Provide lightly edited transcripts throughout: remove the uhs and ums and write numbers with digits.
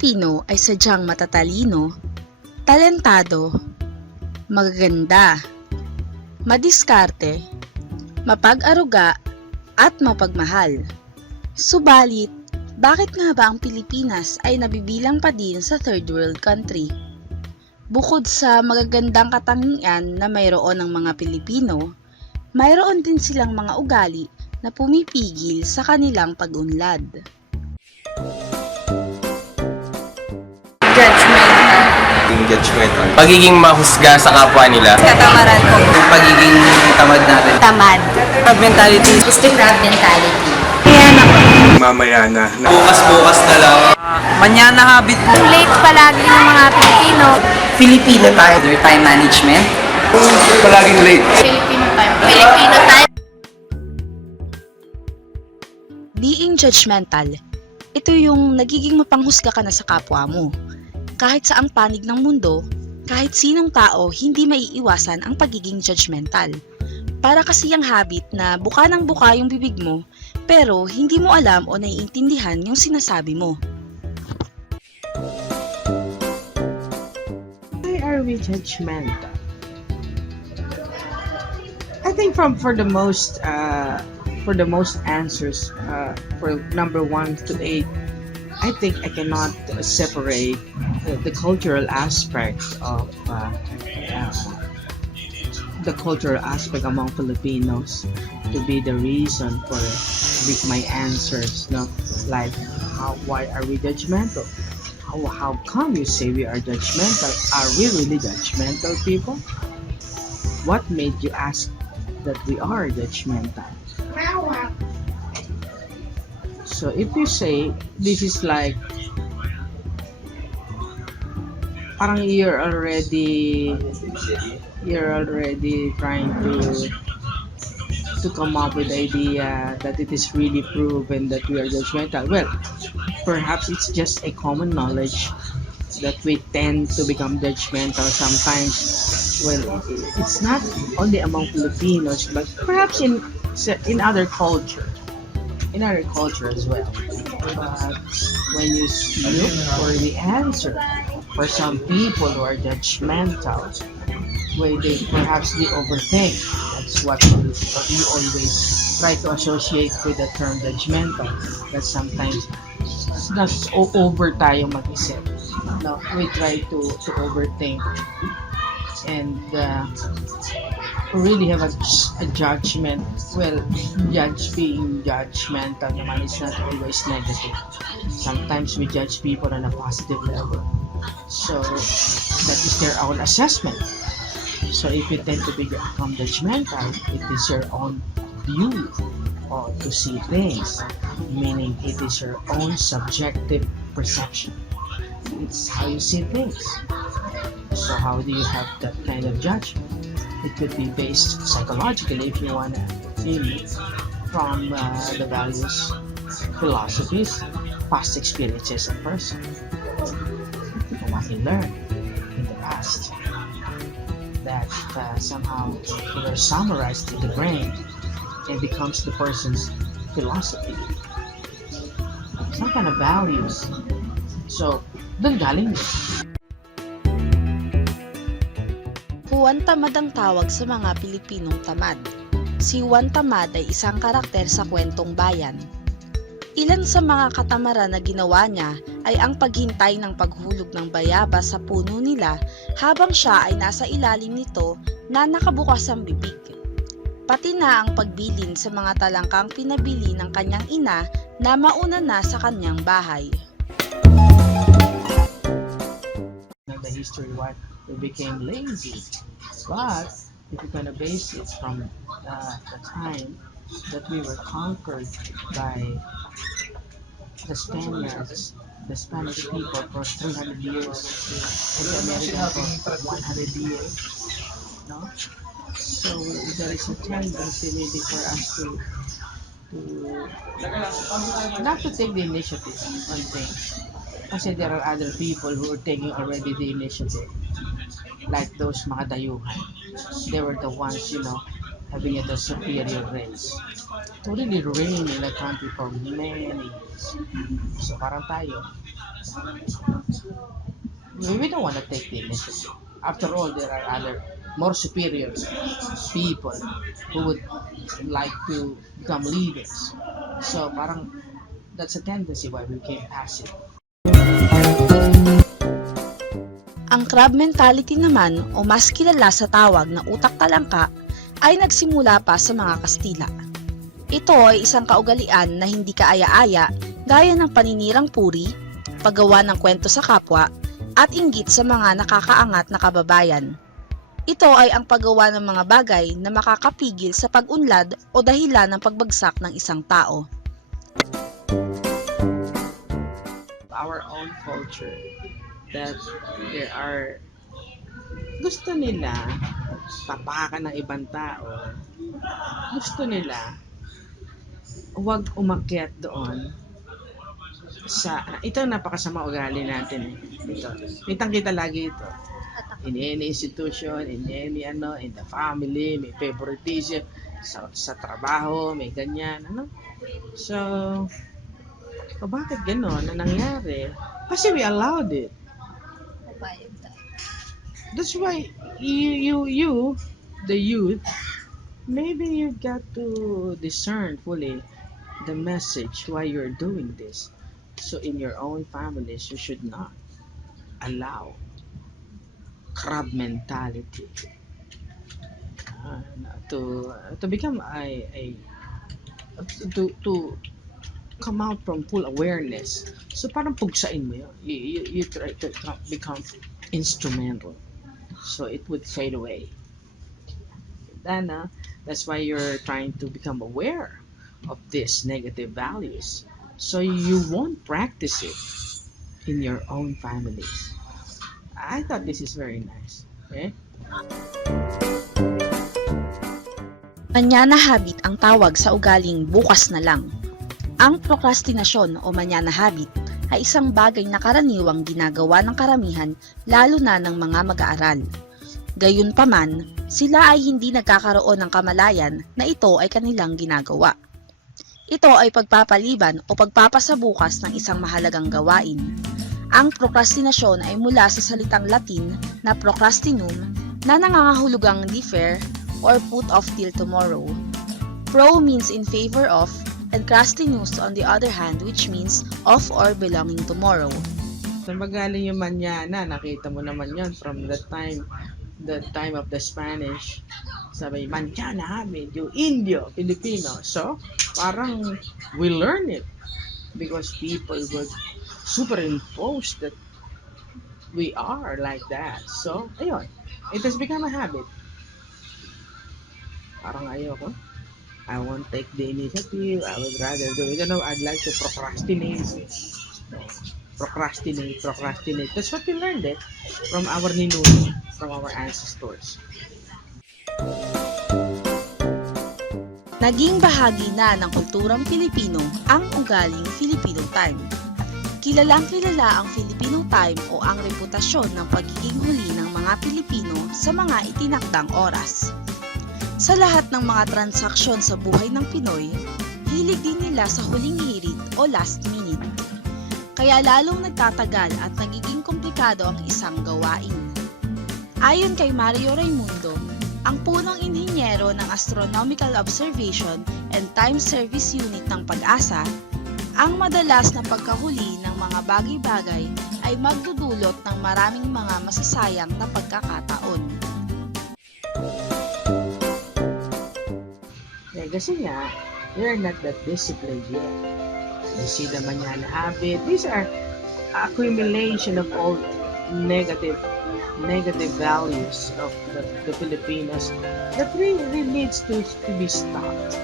Pilipino ay sadyang matatalino, talentado, magaganda, madiskarte, mapag-aruga at mapagmahal. Subalit, bakit nga ba ang Pilipinas ay nabibilang pa din sa third world country? Bukod sa magagandang katangian na mayroon ng mga Pilipino, mayroon din silang mga ugali na pumipigil sa kanilang pag-unlad. Judgmental. Judgmental. Pagiging mahusga sa kapwa nila. Katamaran ko. Pagiging tamad natin. Tamad. Crab mentality. Gusto crab mentality. Mamayana. Bukas-bukas na lang. Manyana habit po. Late palagi ng mga Pilipino. Filipino tayo. Their time management. Palaging late. Filipino time. Being judgmental, ito yung nagiging mapanghusga ka na sa kapwa mo. Kahit sa ang panig ng mundo, kahit sinong tao, hindi maiiwasan ang pagiging judgmental. Para kasi yung habit na buka ng buka yung bibig mo, pero hindi mo alam o naiintindihan yung sinasabi mo. Why are we judgmental? I think for the most answers, for number 1 to 8, I think I cannot separate the cultural aspect of the cultural aspect among Filipinos to be the reason for my answers. No, like why are we judgmental? How come you say we are judgmental? Are we really judgmental people? What made you ask that we are judgmental? So if you say this is like parang you're already trying to come up with the idea that it is really proven that we are judgmental. Well, perhaps it's just a common knowledge that we tend to become judgmental sometimes. Well, it's not only among Filipinos, but perhaps in other culture as well. But when you look for the answer for some people who are judgmental, where they overthink. That's what we always try to associate with the term judgmental. That sometimes nas over tayo mag-isip. No, we try to overthink and really have a judgment. Well, being judgmental naman is not always negative. Sometimes we judge people on a positive level. So that is their own assessment. So if you tend to become judgmental, it is your own view or to see things, meaning it is your own subjective perception. It's how you see things. So how do you have that kind of judgment? It could be based psychologically if you want to feel it from the values, philosophies, past experiences of person, from what you learned in the past, that somehow they are summarized in the brain and becomes the person's philosophy, some kind of values. So, doon galing yun. Juan Tamad ang tawag sa mga Pilipinong tamad. Si Juan Tamad ay isang karakter sa kwentong bayan. Ilan sa mga katamaran na ginawa niya ay ang paghintay ng paghulog ng bayabas sa puno nila habang siya ay nasa ilalim nito na nakabukas ang bibig. Pati na ang pagbilin sa mga talangkang pinabili ng kanyang ina na mauna na sa kanyang bahay. The history why we became lazy, but if you're gonna base it from the time that we were conquered by the Spaniards, the Spanish people for 300 years, and the Americans for 100 years, no? So there is a tendency really for us to not to take the initiative on things. Kasi there are other people who are taking already the initiative, like those mga dayuhan. They were the ones, having the superior race to really reign in the country for many years. So parang tayo, We don't want to take the initiative. After all, there are other more superior people who would like to become leaders. So parang that's a tendency why we became passive. Ang crab mentality naman o mas kilala sa tawag na utak talangka ay nagsimula pa sa mga Kastila. Ito ay isang kaugalian na hindi kaaya-aya gaya ng paninirang puri, paggawa ng kwento sa kapwa, at inggit sa mga nakakaangat na kababayan. Ito ay ang paggawa ng mga bagay na makakapigil sa pag-unlad o dahilan ng pagbagsak ng isang tao. Our own culture that there are gusto nila tapakan ng ibang tao, gusto nila huwag umakyat doon sa ito napakasama ugali natin ito kitang kita lagi ito in any institution, in any in the family may favoritism sa trabaho may ganyan so bakit gano'n na nangyari kasi we allowed it. That's why you, the youth, maybe you got to discern fully the message why you're doing this. So in your own families, you should not allow crab mentality to become to come out from full awareness. So parang pugsain mo yun. You try to become instrumental. So it would fade away. Then, that's why you're trying to become aware of these negative values. So you won't practice it in your own families. I thought this is very nice. Okay? Mañana habit ang tawag sa ugaling bukas na lang. Ang prokrastinasyon o mañana habit ay isang bagay na karaniwang ginagawa ng karamihan lalo na ng mga mag-aaral. Gayunpaman, sila ay hindi nagkakaroon ng kamalayan na ito ay kanilang ginagawa. Ito ay pagpapaliban o pagpapasabukas ng isang mahalagang gawain. Ang prokrastinasyon ay mula sa salitang Latin na procrastinum na nangangahulugang defer or put off till tomorrow. Pro means in favor of, and crastinus on the other hand, which means of or belonging tomorrow. Saan ba galing yung mañana? Nakita mo naman yon from the time of the Spanish. Sabi, mañana habit, yung Indio, Filipino. So, parang we learn it because people would superimpose that we are like that. So, ayun. It has become a habit. Parang ayoko. I won't take the initiative. I would rather do it. I'd like to procrastinate. Procrastinate. That's what we learned from our ninuno, from our ancestors. Naging bahagi na ng kulturang Pilipino ang ugaling Filipino time. Kilalang-kilala ang Filipino time o ang reputasyon ng pagiging huli ng mga Pilipino sa mga itinakdang oras. Sa lahat ng mga transaksyon sa buhay ng Pinoy, hilig din nila sa huling hirit o last minute. Kaya lalong nagtatagal at nagiging komplikado ang isang gawain. Ayon kay Mario Raimundo, ang punong inhinyero ng Astronomical Observation and Time Service Unit ng Pag-asa, ang madalas na pagkahuli ng mga bagay-bagay ay magdudulot ng maraming mga masasayang na pagkakataon. Kasi nga, we're not that disciplined yet. You see the mañana habit. These are accumulation of all negative values of the Filipinos that really needs to be stopped.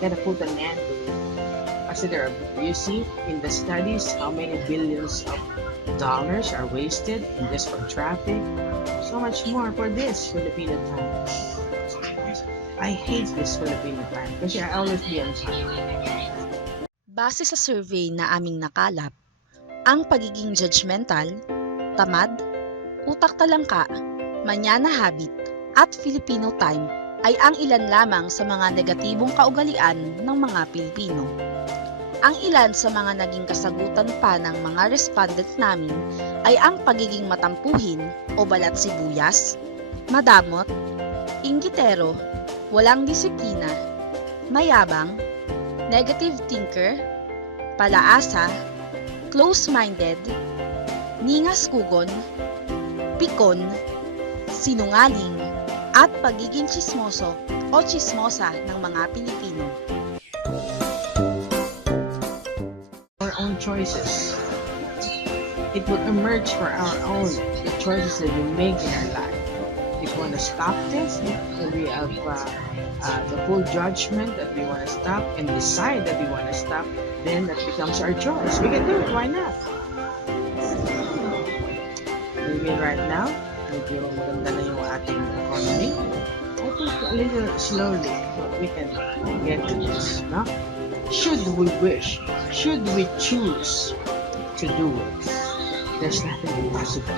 Gotta put an end to it. Kasi you see in the studies how many billions of dollars are wasted just for traffic. So much more for this Filipino time. I hate this Filipino time kasi I always be on time. Base sa survey na aming nakalap, ang pagiging judgmental, tamad, utak talangka, mañana habit, at Filipino time ay ang ilan lamang sa mga negatibong kaugalian ng mga Pilipino. Ang ilan sa mga naging kasagutan pa ng mga respondent namin ay ang pagiging matampuhin o balat sibuyas, madamot, inggitero, walang disiplina, mayabang, negative thinker, palaasa, close-minded, ningas-kugon, pikon, sinungaling, at pagiging tsismoso o tsismosa ng mga Pilipino. Our own choices. It will emerge for our own, the choices that we make in our life. If we want to stop this, then we have the full judgment that we want to stop and decide that we want to stop, then that becomes our choice. We can do it, why not? Maybe right now, medyo maganda na yung ating economy. I think a little slowly we can get to this, no? Should we wish, should we choose to do it, there's nothing impossible.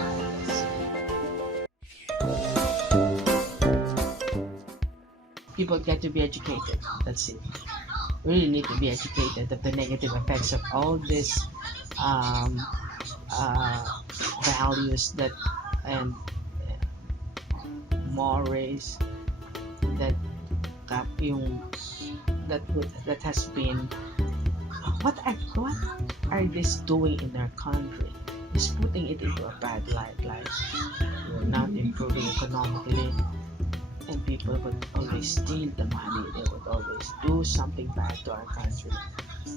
People get to be educated, that's it. We really need to be educated of the negative effects of all these values that and mores that that has been what are these doing in our country is putting it into a bad light, like we're not improving economically, and people would always steal the money, they would always do something bad to our country.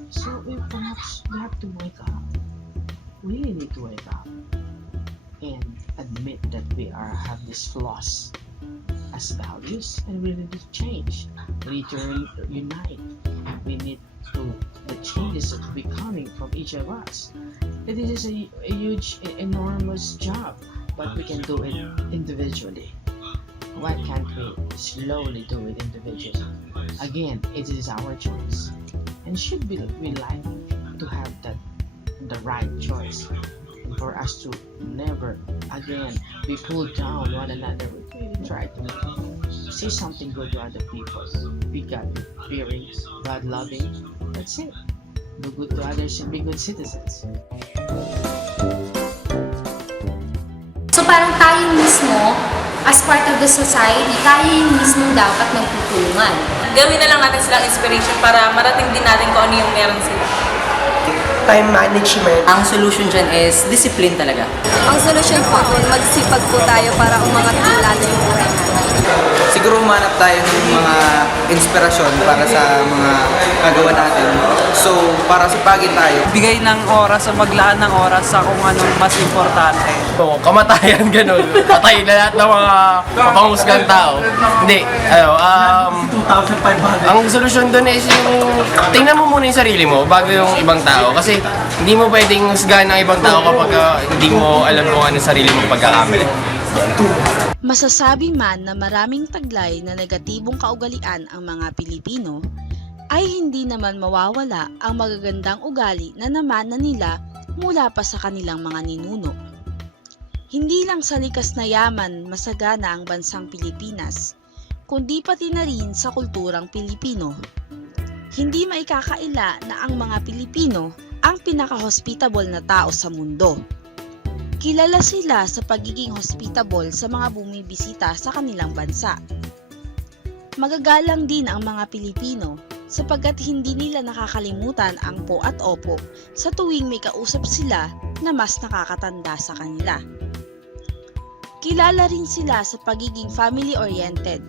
So we have to wake up. We really need to wake up and admit that we have these flaws as values, and we need to change. We need to unite. We need the changes that will be coming from each of us. It is a huge, enormous job, but we can do it individually. Why can't we slowly do it individually? Again, it is our choice, and should we like to have the right choice, and for us to never again be pulled down one another. We try to say something good to other people, be God-fearing, God-loving. That's it. Do good to others and be good citizens. So parang tayo mismo, as part of the society, tayo yung mismo dapat magtutulungan. Gawin na lang natin silang inspiration para marating din natin kung ano yung meron sila. Time management. Ang solution dyan is discipline talaga. Ang solusyon po doon, magsipag po tayo para umangat po lalo yung buhay natin. Siguro humanap tayo ng mga inspirasyon para sa mga kagawa natin. So, para sipagin tayo. Bigay ng oras o maglaan ng oras sa kung anong mas importante. Oo, kamatayan, ganun. Patay na lahat ng mga mapanghusgang tao. Hindi, ang solusyon doon is yung tingnan mo muna yung sarili mo bago yung ibang tao. Kasi hindi mo pwedeng husgahan ng ibang tao kapag hindi mo alam kung ano sarili mong pagkakamali. Masasabi man na maraming taglay na negatibong kaugalian ang mga Pilipino, ay hindi naman mawawala ang magagandang ugali na namana nila mula pa sa kanilang mga ninuno. Hindi lang sa likas na yaman masagana ang bansang Pilipinas, kundi pati na rin sa kulturang Pilipino. Hindi maikakaila na ang mga Pilipino ang pinaka-hospitable na tao sa mundo. Kilala sila sa pagiging hospitable sa mga bumibisita sa kanilang bansa. Magagalang din ang mga Pilipino sapagkat hindi nila nakakalimutan ang po at opo sa tuwing may kausap sila na mas nakakatanda sa kanila. Kilala rin sila sa pagiging family-oriented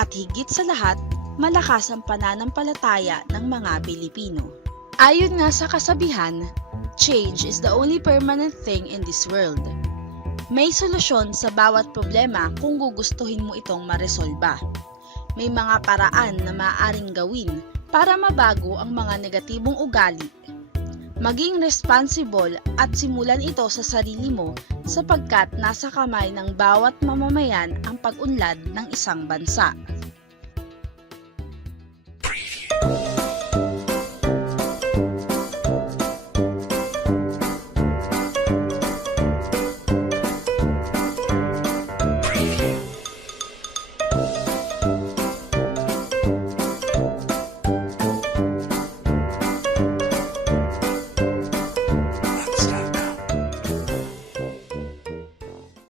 at higit sa lahat, malakas ang pananampalataya ng mga Pilipino. Ayon nga sa kasabihan, change is the only permanent thing in this world. May solusyon sa bawat problema kung gugustuhin mo itong maresolba. May mga paraan na maaaring gawin para mabago ang mga negatibong ugali. Maging responsible at simulan ito sa sarili mo sapagkat nasa kamay ng bawat mamamayan ang pag-unlad ng isang bansa.